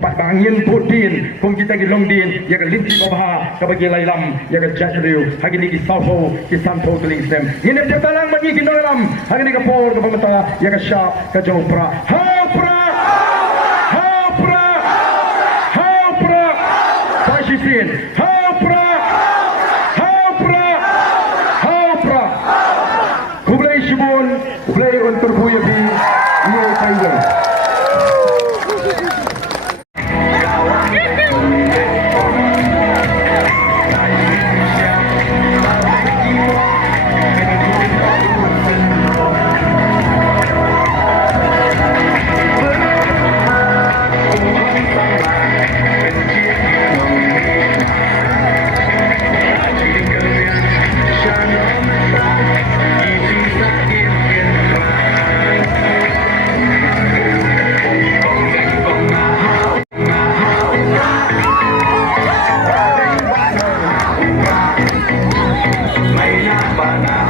Pat bangin putin kung kita gi longdin ya ga limti babaha ka bagi lailam ya ga jajriu hagi ni ki sauho ki santo tuling sem ngine te talang magi ki nolam hagi ni ka por ka pamata ya ga sha ka jopra ha pra fashisin ha pra kublai shibon kublai untuk buya bi ni tayyan Banana.